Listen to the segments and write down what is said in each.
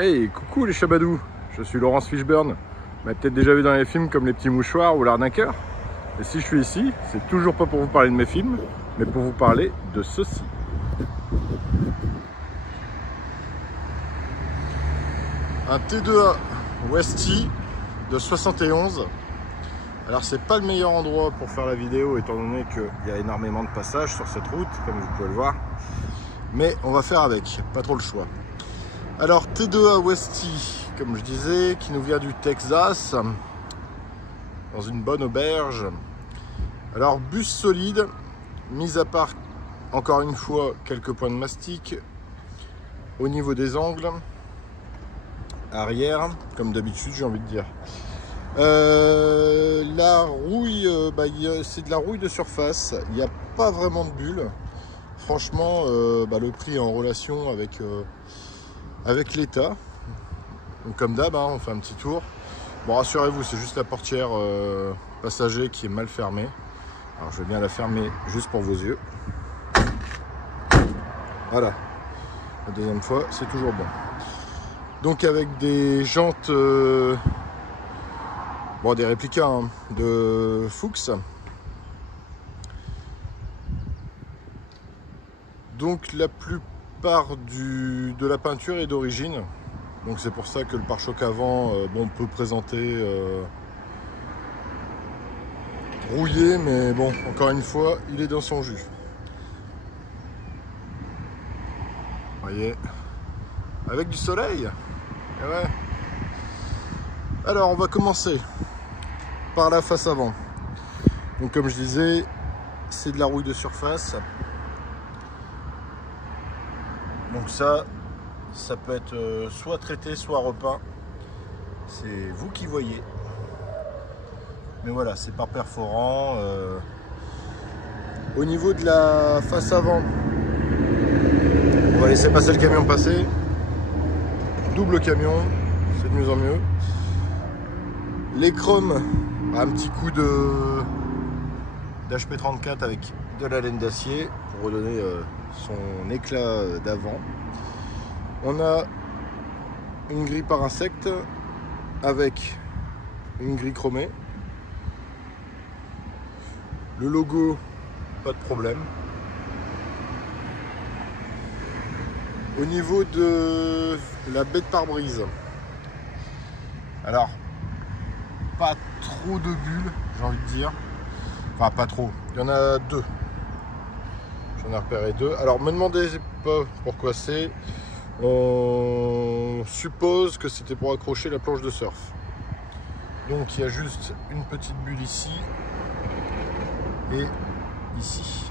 Hey, coucou les chabadous, je suis Laurence Fishburne. Vous m'avez peut-être déjà vu dans les films comme Les Petits Mouchoirs ou L'Arnaqueur. Et si je suis ici, c'est toujours pas pour vous parler de mes films, mais pour vous parler de ceci. Un T2A Westie de 71. Alors c'est pas le meilleur endroit pour faire la vidéo étant donné qu'il y a énormément de passages sur cette route, comme vous pouvez le voir. Mais on va faire avec, pas trop le choix. Alors T2A Westie, comme je disais, qui nous vient du Texas, dans une bonne auberge. Alors bus solide, mis à part encore une fois quelques points de mastic au niveau des angles arrière, comme d'habitude j'ai envie de dire. La rouille, c'est de la rouille de surface, il n'y a pas vraiment de bulles. Franchement, le prix est en relation avec l'état. Donc comme d'hab, hein, on fait un petit tour. Bon, rassurez-vous, c'est juste la portière passager qui est mal fermée. Alors je vais bien la fermer juste pour vos yeux. Voilà. La deuxième fois, c'est toujours bon. Donc avec des jantes, des réplicas hein, de Fuchs. Donc la plupart de la peinture est d'origine. Donc c'est pour ça que le pare-choc avant peut présenter rouillé, mais bon, encore une fois, il est dans son jus. Vous voyez, avec du soleil. Et ouais. Alors on va commencer par la face avant. Donc comme je disais, c'est de la rouille de surface. Donc ça peut être soit traité, soit repeint. C'est vous qui voyez. Mais voilà, c'est par perforant. Au niveau de la face avant, on va laisser passer le camion passer. Double camion, c'est de mieux en mieux. Les chromes, un petit coup d'HP34 avec de la laine d'acier pour redonner son éclat d'avant. On a une grille par insecte avec une grille chromée. Le logo, pas de problème. Au niveau de la baie de pare-brise, alors pas trop de bulles, j'ai envie de dire. Enfin, pas trop. Il y en a deux. J'en ai repéré deux. Alors, me demandez pas pourquoi c'est. On suppose que c'était pour accrocher la planche de surf. Donc, il y a juste une petite bulle ici et ici.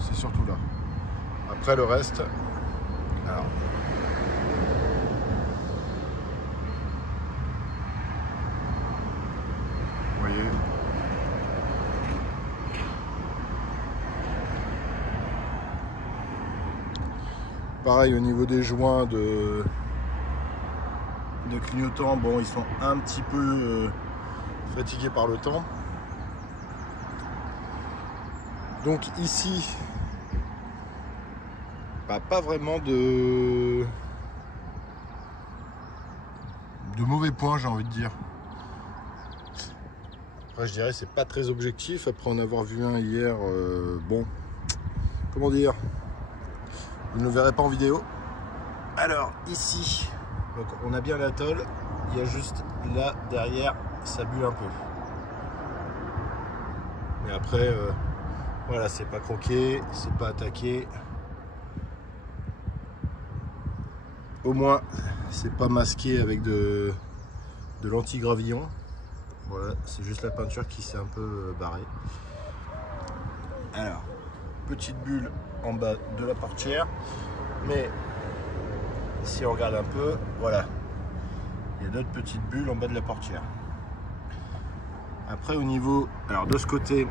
C'est surtout là. Après, le reste. Alors. Vous voyez. Pareil au niveau des joints de clignotants, bon ils sont un petit peu fatigués par le temps. Donc ici, pas vraiment de mauvais points, j'ai envie de dire. Après je dirais c'est pas très objectif, après en avoir vu un hier, comment dire, vous ne le verrez pas en vidéo. Alors ici, donc on a bien l'atoll, il y a juste là derrière ça bulle un peu. Mais après voilà, c'est pas croqué, c'est pas attaqué. Au moins c'est pas masqué avec de l'anti-gravillon. Voilà, c'est juste la peinture qui s'est un peu barrée. Alors, petite bulle en bas de la portière, mais si on regarde un peu, voilà, il y a d'autres petites bulles en bas de la portière. Après au niveau, alors de ce côté,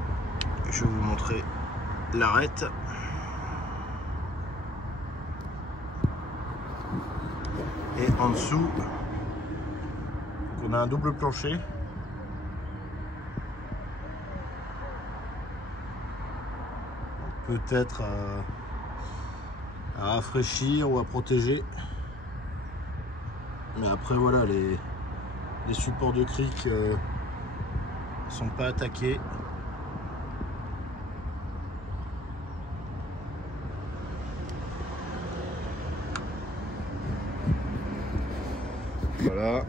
je vais vous montrer l'arête. Et en dessous, on a un double plancher. Peut-être à rafraîchir ou à protéger. Mais après voilà, les supports de cric sont pas attaqués. Voilà.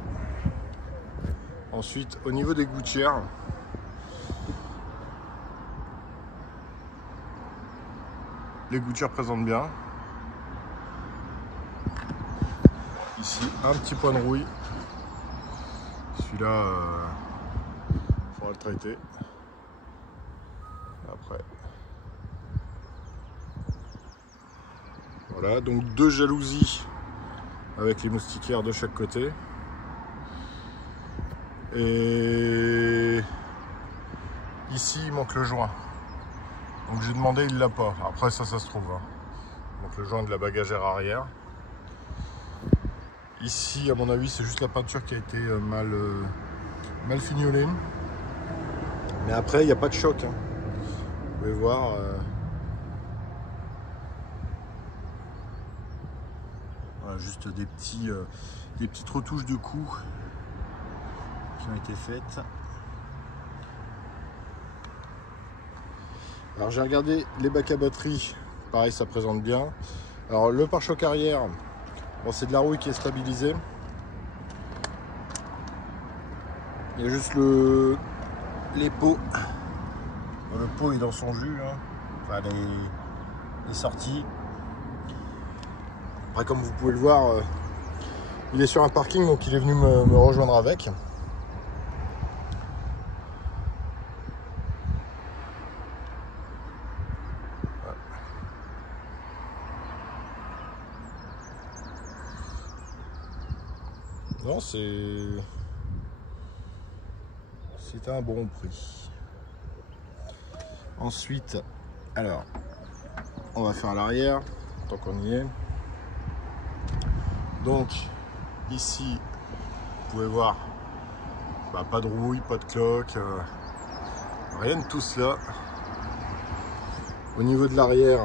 Ensuite, au niveau des gouttières, les gouttières présentent bien. Ici, un petit point de rouille. Celui-là, il faudra le traiter. Après. Voilà, donc 2 jalousies avec les moustiquaires de chaque côté. Et ici, il manque le joint. Donc j'ai demandé, il l'a pas. Après, ça se trouve. Hein. Donc le joint de la bagagère arrière. Ici, à mon avis, c'est juste la peinture qui a été mal fignolée. Mais après, il n'y a pas de choc. Hein. Vous pouvez voir. Voilà, juste des petites retouches de coups qui ont été faites. Alors j'ai regardé les bacs à batterie. Pareil, ça présente bien. Alors le pare-choc arrière. Bon, c'est de la rouille qui est stabilisée. Il y a juste les pots. Bon, le pot est dans son jus. Hein. Enfin, les sorties. Après, comme vous pouvez le voir, il est sur un parking, donc il est venu me rejoindre avec. Non, c'est un bon prix. Ensuite, alors, on va faire l'arrière, tant qu'on y est. Donc, ici, vous pouvez voir, pas de rouille, pas de cloque, rien de tout cela. Au niveau de l'arrière,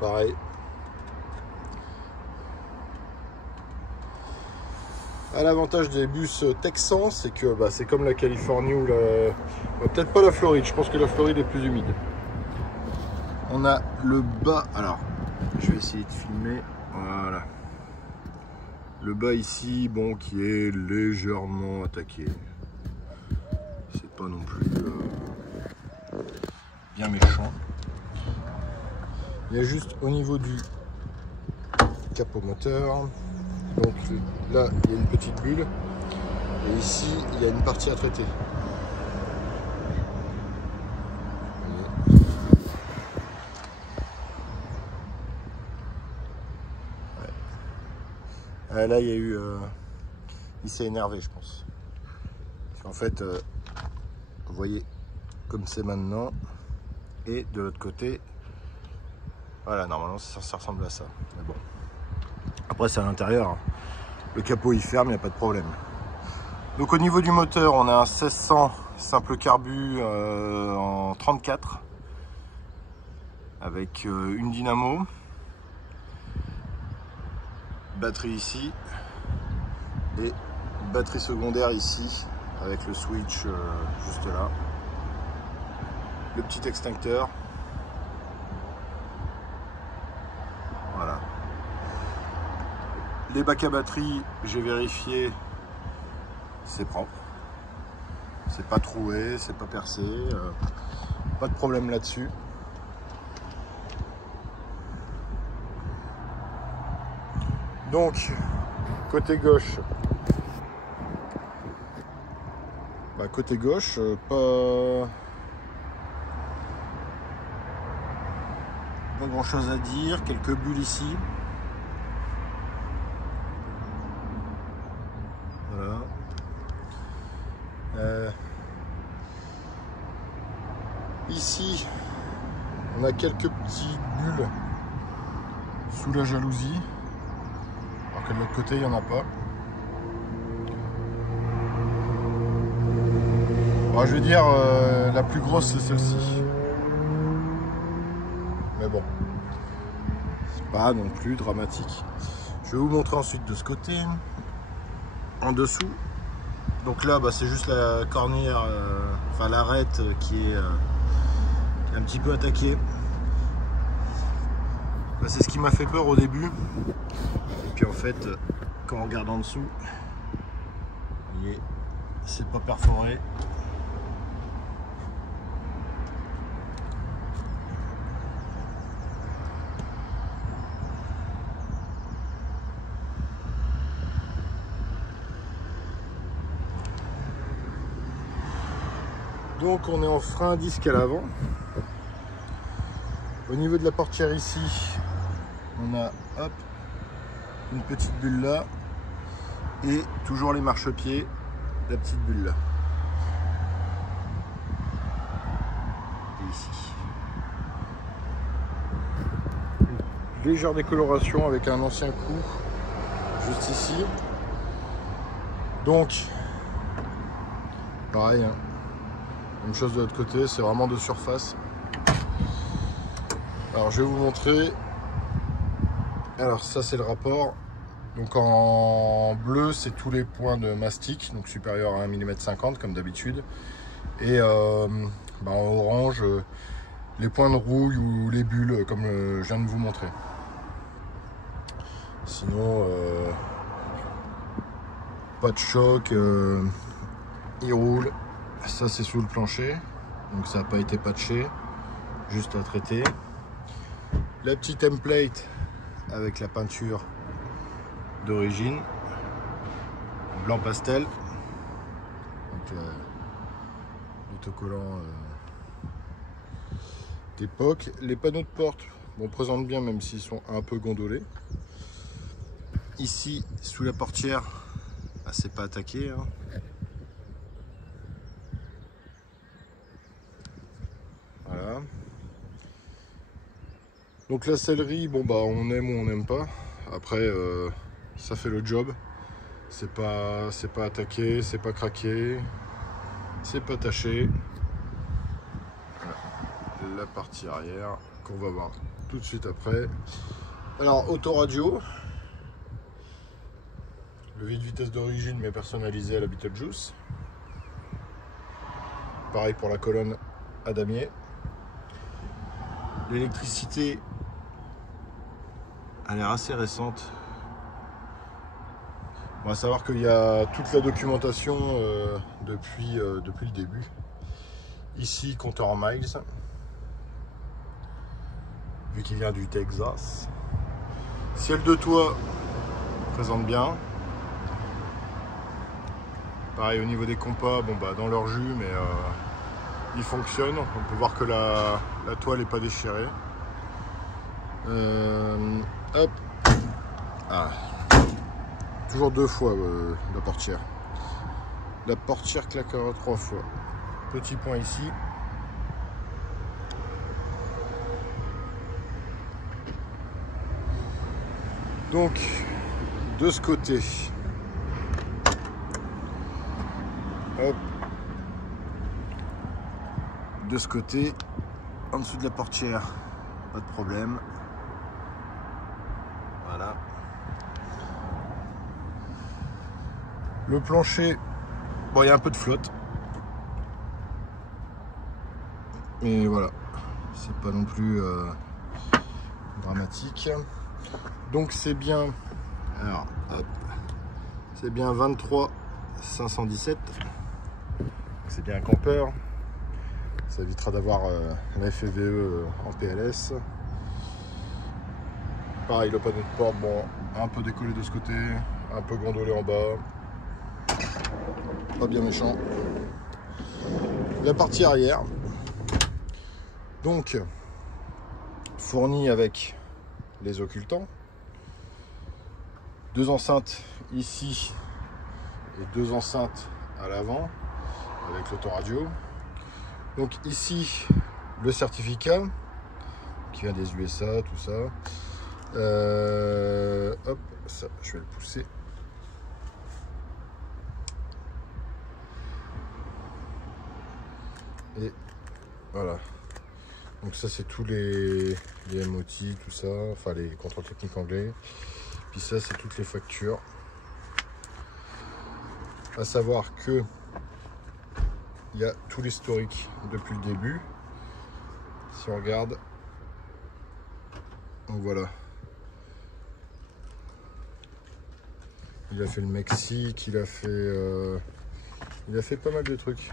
pareil. L'avantage des bus texans, c'est que c'est comme la Californie ou peut-être pas la Floride. Je pense que la Floride est plus humide. On a le bas. Alors, je vais essayer de filmer. Voilà. Le bas ici, bon, qui est légèrement attaqué. C'est pas non plus bien méchant. Il y a juste au niveau du capot moteur. Donc là, il y a une petite bulle. Et ici, il y a une partie à traiter. Ouais. Là, il y a eu... il s'est énervé, je pense. En fait, vous voyez comme c'est maintenant. Et de l'autre côté, voilà, normalement, ça ressemble à ça. Mais bon. Après, c'est à l'intérieur. Le capot, il ferme, il n'y a pas de problème. Donc, au niveau du moteur, on a un 1600 simple carbu en 34 avec une dynamo, batterie ici et batterie secondaire ici avec le switch juste là. Le petit extincteur. Voilà. Les bacs à batterie, j'ai vérifié, c'est propre. C'est pas troué, c'est pas percé. Pas de problème là-dessus. Donc, côté gauche. Côté gauche, pas grand chose à dire. Quelques bulles ici. Ici, on a quelques petites bulles sous la jalousie, alors que de l'autre côté, il n'y en a pas. Alors, je vais dire, la plus grosse, c'est celle-ci. Mais bon, c'est pas non plus dramatique. Je vais vous montrer ensuite de ce côté, en dessous. Donc là, bah, c'est juste la cornière, enfin l'arête qui est un petit peu attaquée. Bah, c'est ce qui m'a fait peur au début. Et puis en fait, quand on regarde en dessous, vous voyez, c'est pas perforé. Donc on est en frein disque à l'avant. Au niveau de la portière ici, on a hop, une petite bulle là et toujours les marchepieds, la petite bulle là. Et ici. Une légère décoloration avec un ancien coup juste ici. Donc, pareil, hein. Même chose de l'autre côté, c'est vraiment de surface. Alors je vais vous montrer. Alors ça c'est le rapport. Donc en bleu c'est tous les points de mastic, donc supérieur à 1,50 mm comme d'habitude. Et en orange, les points de rouille ou les bulles comme je viens de vous montrer. Sinon, pas de choc, il roule. Ça c'est sous le plancher, donc ça n'a pas été patché, juste à traiter. La petite template avec la peinture d'origine, blanc pastel, donc l'autocollant d'époque. Les panneaux de porte, bon, présentent bien même s'ils sont un peu gondolés. Ici sous la portière, ah, c'est pas attaqué, hein. Voilà. Donc la sellerie, bon bah on aime ou on n'aime pas. Après ça fait le job. C'est pas attaqué, c'est pas craqué, c'est pas taché. Voilà. La partie arrière qu'on va voir tout de suite après. Alors autoradio. Le vide-vitesse d'origine mais personnalisé à la Beetlejuice. Pareil pour la colonne à damier. L'électricité a l'air assez récente. On va savoir qu'il y a toute la documentation depuis le début. Ici, compteur en miles, vu qu'il vient du Texas. Ciel de toit présente bien. Pareil au niveau des compas, bon bah dans leur jus, mais ils fonctionnent. On peut voir que la toile n'est pas déchirée. Hop. Ah. Toujours deux fois la portière. La portière claquera 3 fois. Petit point ici. Donc, de ce côté. Hop. De ce côté, en dessous de la portière, pas de problème. Voilà. Le plancher, bon, il y a un peu de flotte. Mais voilà, c'est pas non plus dramatique. Donc c'est bien, alors hop, c'est bien 23 517. C'est bien un camper. Ça évitera d'avoir la FEVE en PLS. Pareil, le panneau de porte, bon, un peu décollé de ce côté, un peu gondolé en bas. Pas bien méchant. La partie arrière, donc fournie avec les occultants. 2 enceintes ici et 2 enceintes à l'avant avec l'autoradio. Donc ici le certificat qui vient des USA, tout ça. Hop, ça, je vais le pousser. Et voilà. Donc ça c'est tous les MOT, tout ça, enfin les contrôles techniques anglais. Puis ça c'est toutes les factures. À savoir que il y a tout l'historique depuis le début. Si on regarde, donc voilà. Il a fait le Mexique, il a fait pas mal de trucs.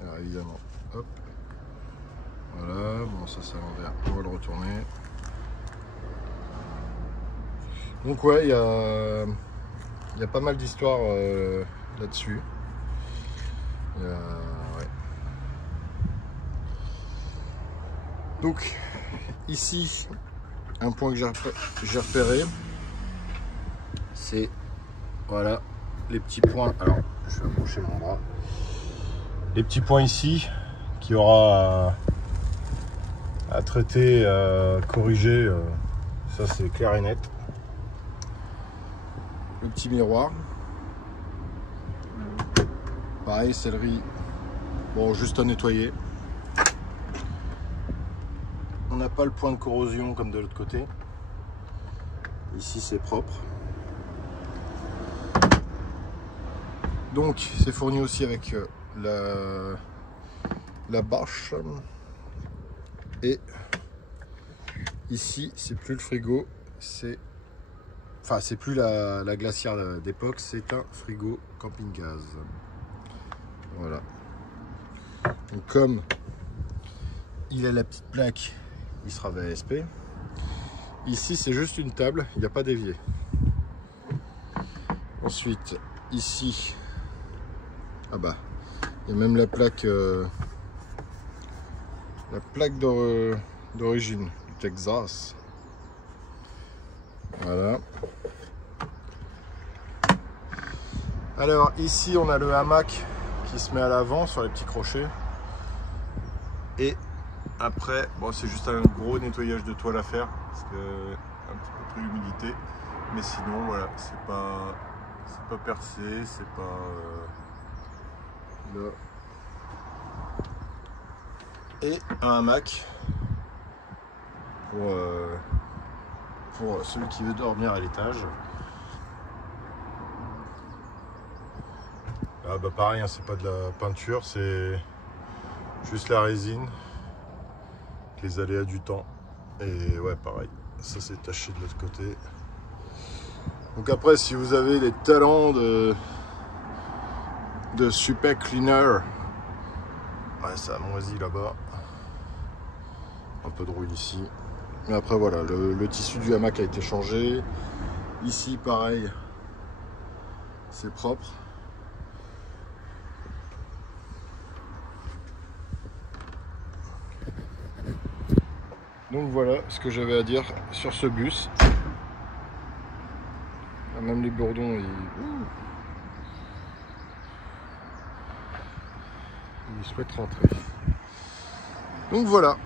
Alors évidemment, hop. Voilà, bon ça c'est à l'envers, on va le retourner. Donc ouais, il y a pas mal d'histoires là-dessus. Ouais. Donc ici, un point que j'ai repéré, c'est voilà les petits points. Alors je vais boucher mon bras. Les petits points ici qui aura à traiter, corriger, ça c'est clair et net. Le petit miroir, pareil, céleri, bon juste à nettoyer. On n'a pas le point de corrosion comme de l'autre côté. Ici c'est propre. Donc c'est fourni aussi avec la bâche. Et ici c'est plus le frigo, c'est plus la glacière d'époque, c'est un frigo camping-gaz. Voilà. Donc comme il a la petite plaque, il sera VSP. Ici c'est juste une table, il n'y a pas d'évier. Ensuite ici, ah bah, il y a même la plaque d'origine du Texas. Voilà. Alors ici on a le hamac qui se met à l'avant sur les petits crochets. Et après, bon c'est juste un gros nettoyage de toile à faire parce que un petit peu trop d'humidité. Mais sinon voilà, c'est pas percé, c'est pas là. Et un hamac pour celui qui veut dormir à l'étage. Ah bah pareil, hein, c'est pas de la peinture, c'est juste la résine, les aléas du temps. Et ouais pareil, ça c'est taché de l'autre côté. Donc après si vous avez des talents de super cleaner, ouais ça a moisi là-bas. Un peu de rouille ici. Mais après voilà, le tissu du hamac a été changé. Ici pareil, c'est propre. Donc voilà ce que j'avais à dire sur ce bus. Même les bourdons, ils souhaitent rentrer. Donc voilà.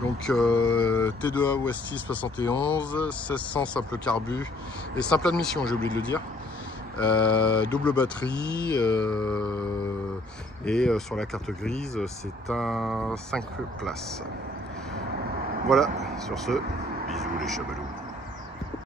Donc T2A Westy 71, 1600 simple carbu et simple admission, j'ai oublié de le dire. Double batterie et sur la carte grise c'est un 5 places. Voilà, sur ce, bisous les chabalous.